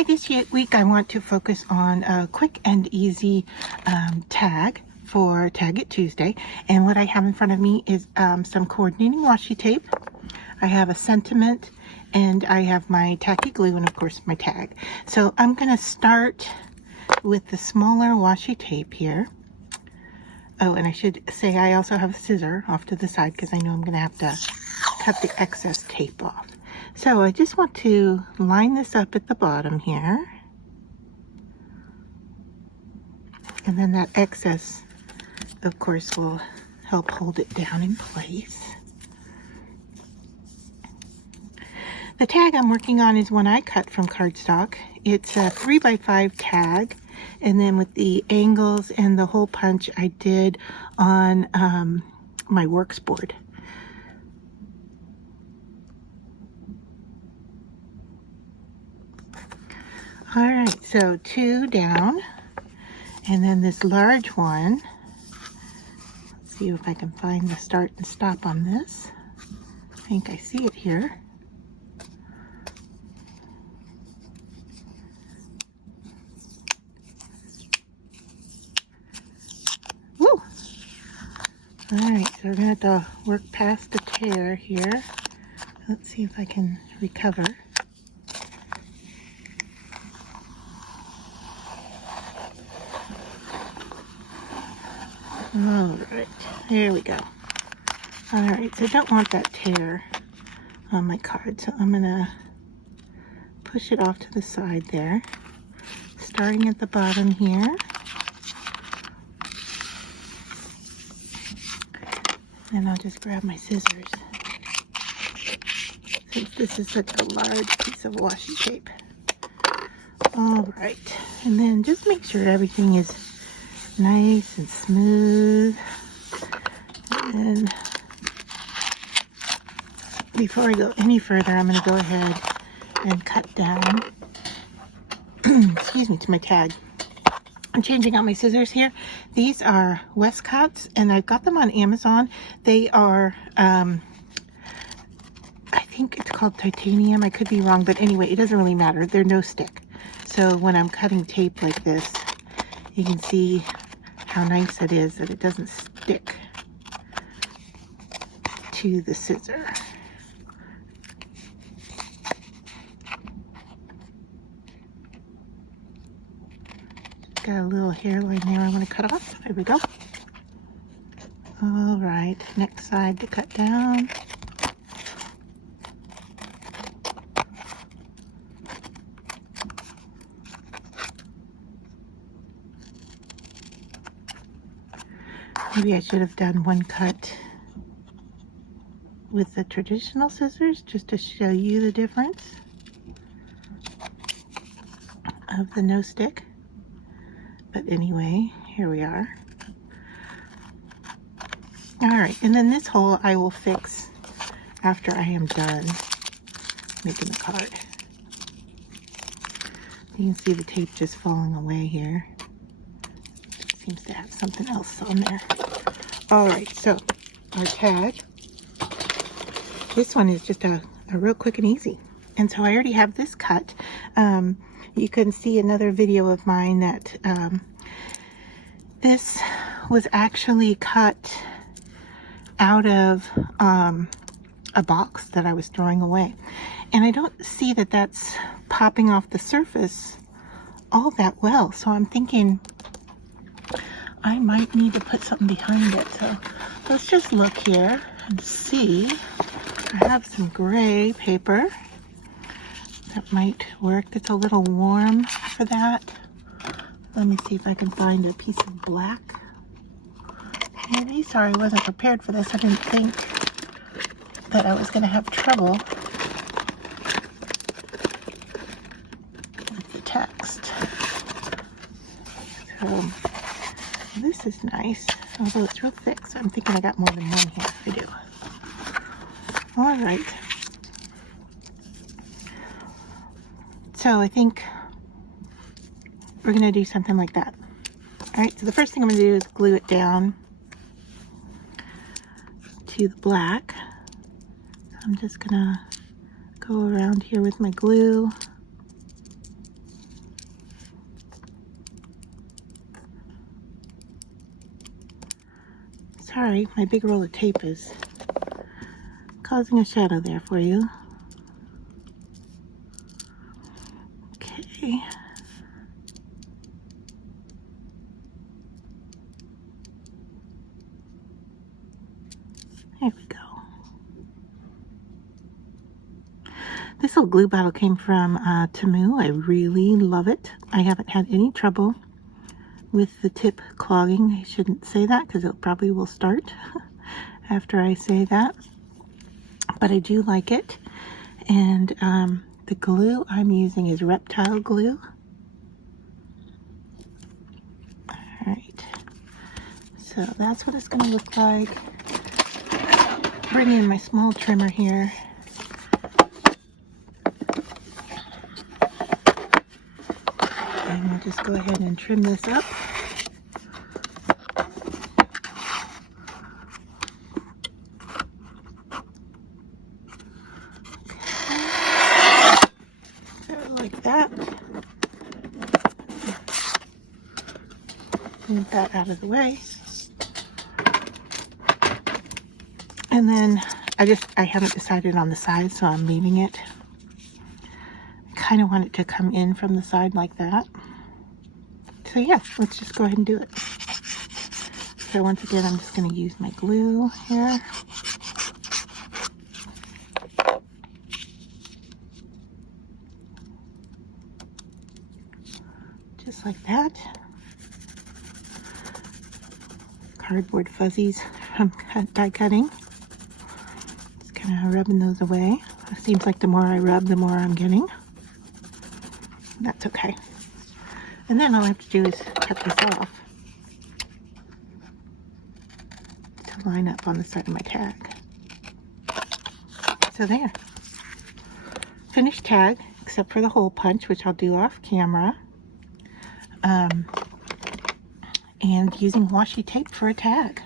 Hi, this week I want to focus on a quick and easy tag for Tag It Tuesday. And what I have in front of me is some coordinating washi tape. I have a sentiment and I have my tacky glue and of course my tag. So I'm going to start with the smaller washi tape here. Oh, and I should say I also have a scissor off to the side because I know I'm going to have to cut the excess tape off. So I just want to line this up at the bottom here. And then that excess, of course, will help hold it down in place. The tag I'm working on is one I cut from cardstock. It's a 3x5 tag. And then with the angles and the hole punch I did on my works board. All right, so 2 down, and then this large one. Let's see if I can find the start and stop on this. I think I see it here. Woo! All right, so we're gonna have to work past the tear here. Let's see if I can recover. All right, there we go. All right, so I don't want that tear on my card, so I'm gonna push it off to the side there, starting at the bottom here. And I'll just grab my scissors, since this is such a large piece of washi tape. All right, and then just make sure everything is nice and smooth. And before I go any further, I'm going to go ahead and cut down excuse me, to my tag. I'm changing out my scissors here. These are Westcott's and I've got them on Amazon. They are I think it's called titanium. I could be wrong, but anyway, it doesn't really matter. They're no stick. So when I'm cutting tape like this, you can see how nice it is that it doesn't stick to the scissor. Got a little hairline there I want to cut off. There we go. All right, next side to cut down. Maybe I should have done one cut with the traditional scissors just to show you the difference of the no stick. But anyway, here we are. All right, and then this hole I will fix after I am done making the card. You can see the tape just falling away here. Seems to have something else on there. All right, so our tag. This one is just a real quick and easy. And so I already have this cut. You can see another video of mine that this was actually cut out of a box that I was throwing away. And I don't see that that's popping off the surface all that well. So I'm thinking I might need to put something behind it. So let's just look here and see. I have some gray paper that might work. It's a little warm for that. Let me see if I can find a piece of black. Maybe, sorry, I wasn't prepared for this. I didn't think that I was going to have trouble with the text. So this is nice, although it's real thick, so I'm thinking I got more than one here. I do. All right. So I think we're going to do something like that. All right, so the first thing I'm going to do is glue it down to the black. I'm just going to go around here with my glue. Sorry, my big roll of tape is causing a shadow there for you. Okay. There we go. This little glue bottle came from Temu. I really love it. I haven't had any trouble with the tip clogging. I shouldn't say that because it probably will start after I say that. But I do like it. And the glue I'm using is reptile glue. Alright. So that's what it's going to look like. Bring in my small trimmer here. And we'll just go ahead and trim this up. Okay. So like that. Move that out of the way. And then I haven't decided on the side, so I'm leaving it. I kind of want it to come in from the side like that. So yeah, let's just go ahead and do it. So once again, I'm just going to use my glue here. Just like that. Cardboard fuzzies from die cutting. Just kind of rubbing those away. It seems like the more I rub, the more I'm getting. That's okay. And then all I have to do is cut this off to line up on the side of my tag. So there. Finished tag, except for the hole punch, which I'll do off camera. And using washi tape for a tag.